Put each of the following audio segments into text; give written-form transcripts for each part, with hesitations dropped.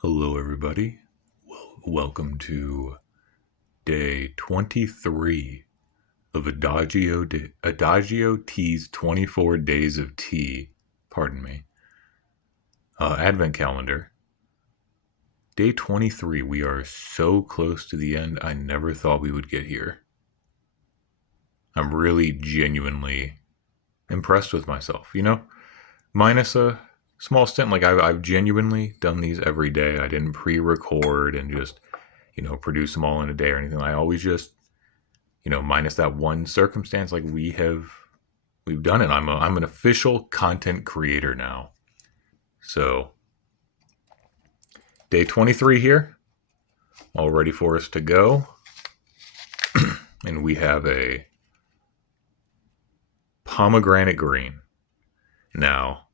Hello, everybody. Welcome to day 23 of Adagio Tea's 24 Days of Tea. Pardon me. Advent calendar. Day 23. We are so close to the end. I never thought we would get here. I'm really genuinely impressed with myself. Minus a small stint. Like I've genuinely done these every day. I didn't pre-record and just produce them all in a day or anything. I always just minus that one circumstance, like we've done it. I'm an official content creator now. So day 23 here, all ready for us to go. And we have a pomegranate green. Now,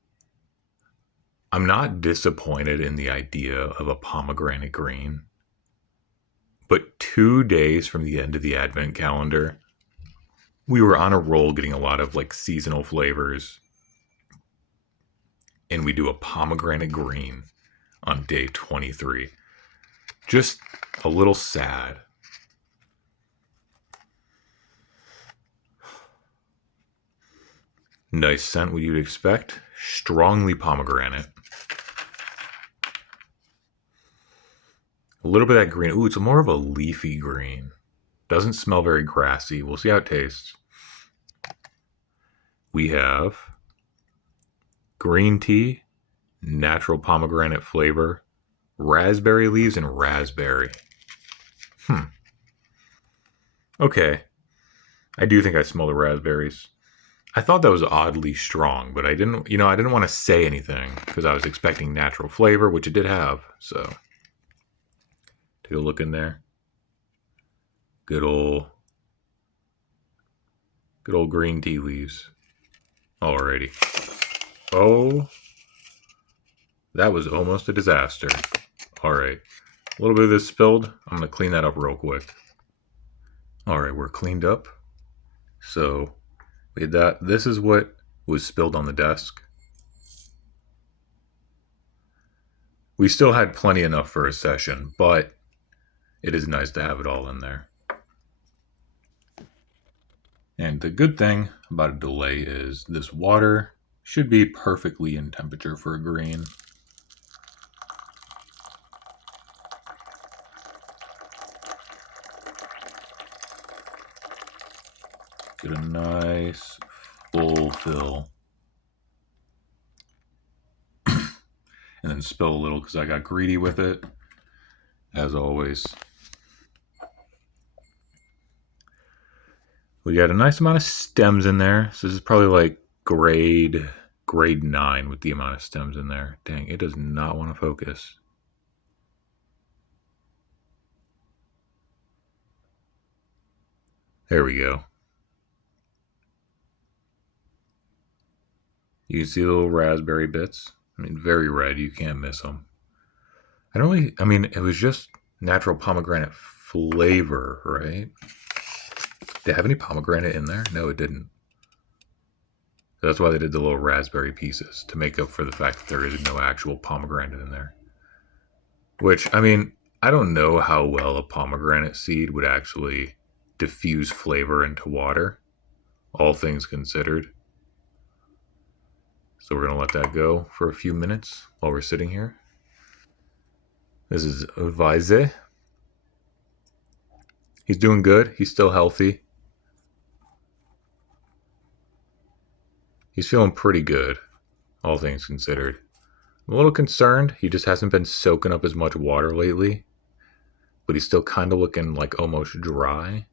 I'm not disappointed in the idea of a pomegranate green, but 2 days from the end of the advent calendar, we were on a roll getting a lot of like seasonal flavors, and we do a pomegranate green on day 23. Just a little sad. Nice scent, what you'd expect. Strongly pomegranate. A little bit of that green. Ooh, it's more of a leafy green. Doesn't smell very grassy. We'll see how it tastes. We have green tea, natural pomegranate flavor, raspberry leaves, and raspberry. Okay. I do think I smell the raspberries. I thought that was oddly strong, but I didn't want to say anything because I was expecting natural flavor, which it did have. So, take a look in there. Good old green tea leaves. Alrighty. Oh, that was almost a disaster. Alright. A little bit of this spilled. I'm going to clean that up real quick. Alright, we're cleaned up. So, we had that. This is what was spilled on the desk. We still had plenty enough for a session, but it is nice to have it all in there. And the good thing about a delay is this water should be perfectly in temperature for a green. Get a nice full fill. And then spill a little because I got greedy with it, as always. We got a nice amount of stems in there. So this is probably like grade 9 with the amount of stems in there. Dang, it does not want to focus. There we go. You can see the little raspberry bits. I mean, very red. You can't miss them. It was just natural pomegranate flavor, right? Did it have any pomegranate in there? No, it didn't. So that's why they did the little raspberry pieces, to make up for the fact that there is no actual pomegranate in there. Which, I don't know how well a pomegranate seed would actually diffuse flavor into water, all things considered. So we're going to let that go for a few minutes while we're sitting here. This is Vize. He's doing good. He's still healthy. He's feeling pretty good, all things considered. I'm a little concerned. He just hasn't been soaking up as much water lately, but he's still kind of looking like almost dry.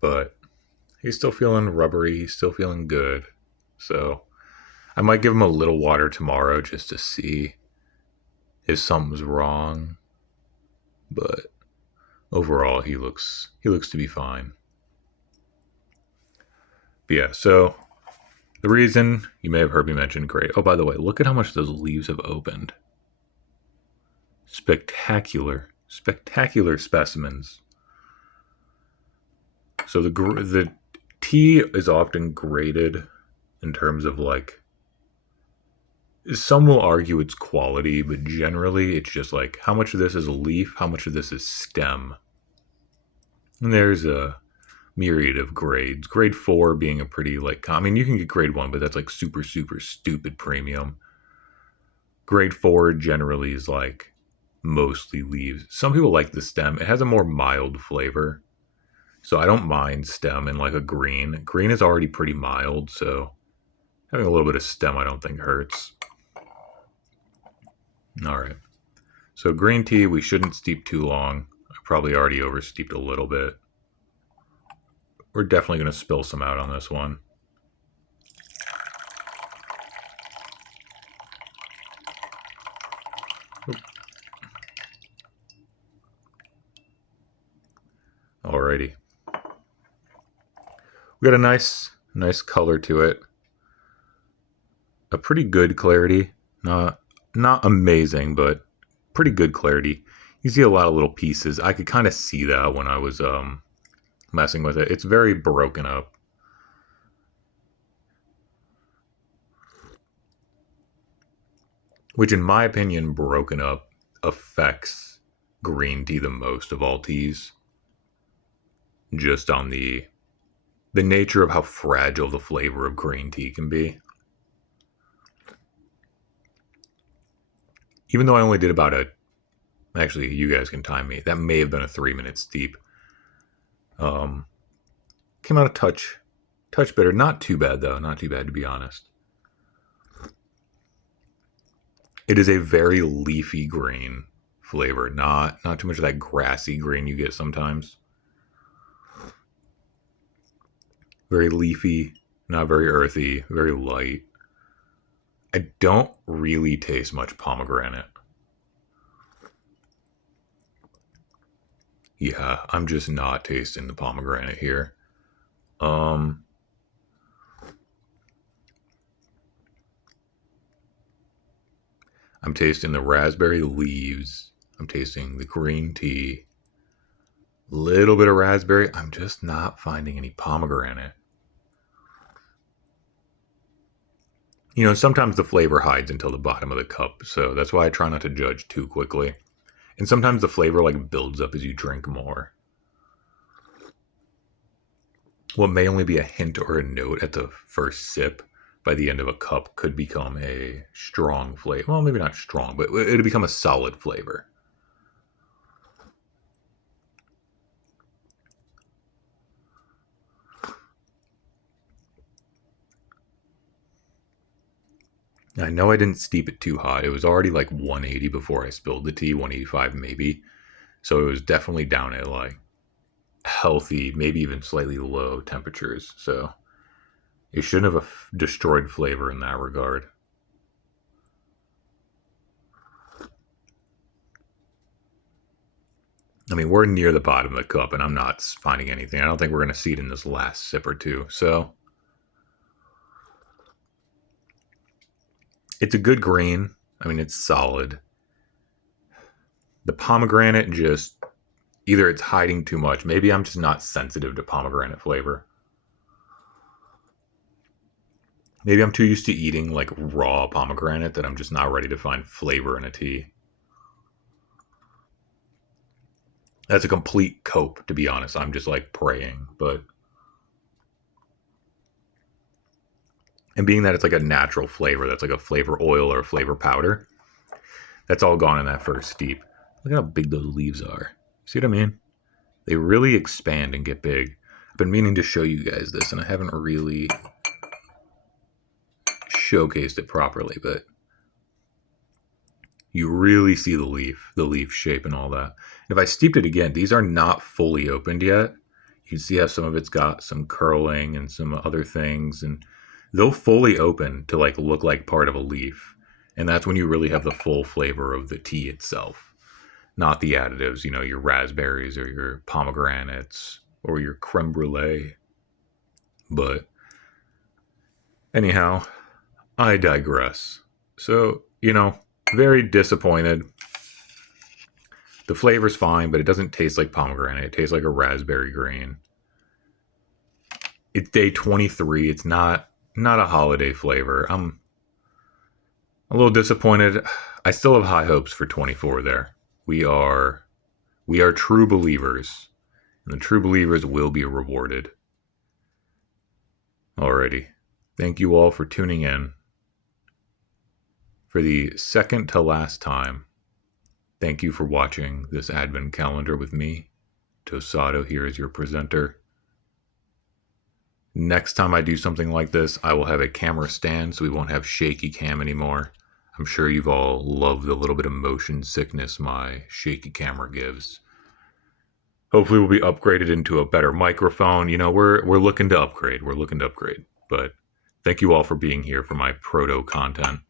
But he's still feeling rubbery. He's still feeling good. So I might give him a little water tomorrow just to see if something's wrong. But overall, he looks to be fine. But yeah, so the reason you may have heard me mention great. Oh, by the way, look at how much those leaves have opened. Spectacular specimens. So the tea is often graded in terms of like, some will argue it's quality, but generally it's just like how much of this is a leaf, how much of this is stem. And there's a myriad of grades. Grade 4 being a pretty like, I mean, you can get grade 1, but that's like super, super stupid premium. Grade 4 generally is like mostly leaves. Some people like the stem. It has a more mild flavor. So I don't mind stem in like a green. Green is already pretty mild, so having a little bit of stem I don't think hurts. All right. So green tea, we shouldn't steep too long. I probably already oversteeped a little bit. We're definitely going to spill some out on this one. Alrighty. We got a nice color to it. A pretty good clarity. Not amazing, but pretty good clarity. You see a lot of little pieces. I could kind of see that when I was messing with it. It's very broken up. Which, in my opinion, broken up affects green tea the most of all teas. Just on the nature of how fragile the flavor of green tea can be. Even though I only did about actually, you guys can time me. That may have been a 3-minute steep. Came out a touch bitter. Not too bad though. Not too bad, to be honest. It is a very leafy green flavor. Not too much of that grassy green you get sometimes. Very leafy, not very earthy, very light. I don't really taste much pomegranate. Yeah, I'm just not tasting the pomegranate here. I'm tasting the raspberry leaves. I'm tasting the green tea. Little bit of raspberry. I'm just not finding any pomegranate. You know, sometimes the flavor hides until the bottom of the cup, so that's why I try not to judge too quickly. And sometimes the flavor like builds up as you drink more. What may only be a hint or a note at the first sip, by the end of a cup could become a strong flavor. Well, maybe not strong, but it'll become a solid flavor. I know I didn't steep it too hot. It was already like 180 before I spilled the tea, 185 maybe. So it was definitely down at like healthy, maybe even slightly low temperatures. So it shouldn't have destroyed flavor in that regard. I mean, we're near the bottom of the cup and I'm not finding anything. I don't think we're going to see it in this last sip or two. So it's a good green. I mean, it's solid. The pomegranate just either it's hiding too much. Maybe I'm just not sensitive to pomegranate flavor. Maybe I'm too used to eating like raw pomegranate that I'm just not ready to find flavor in a tea. That's a complete cope, to be honest. I'm just like praying, but and being that it's like a natural flavor, that's like a flavor oil or a flavor powder, that's all gone in that first steep. Look at how big those leaves are. See what I mean? They really expand and get big. I've been meaning to show you guys this, and I haven't really showcased it properly, but you really see the leaf shape and all that. If I steeped it again, these are not fully opened yet. You can see how some of it's got some curling and some other things, and they'll fully open to like look like part of a leaf. And that's when you really have the full flavor of the tea itself, not the additives, you know, your raspberries or your pomegranates or your creme brulee. But anyhow, I digress. So, you know, very disappointed. The flavor's fine, but it doesn't taste like pomegranate. It tastes like a raspberry green. It's day 23. It's not not a holiday flavor. I'm a little disappointed. I still have high hopes for 24 there. We are we are true believers, and the true believers will be rewarded. Alrighty. Thank you all for tuning in. For the second to last time, thank you for watching this Advent calendar with me. Tosado here is your presenter. Next time I do something like this, I will have a camera stand so we won't have shaky cam anymore. I'm sure you've all loved the little bit of motion sickness my shaky camera gives. Hopefully we'll be upgraded into a better microphone. You know, we're looking to upgrade. We're looking to upgrade. But thank you all for being here for my proto content,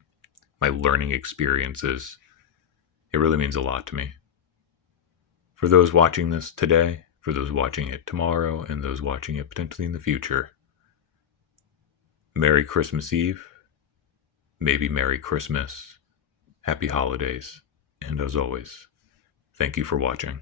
my learning experiences. It really means a lot to me. For those watching this today, for those watching it tomorrow, and those watching it potentially in the future, Merry Christmas Eve, maybe Merry Christmas, Happy Holidays, and as always, thank you for watching.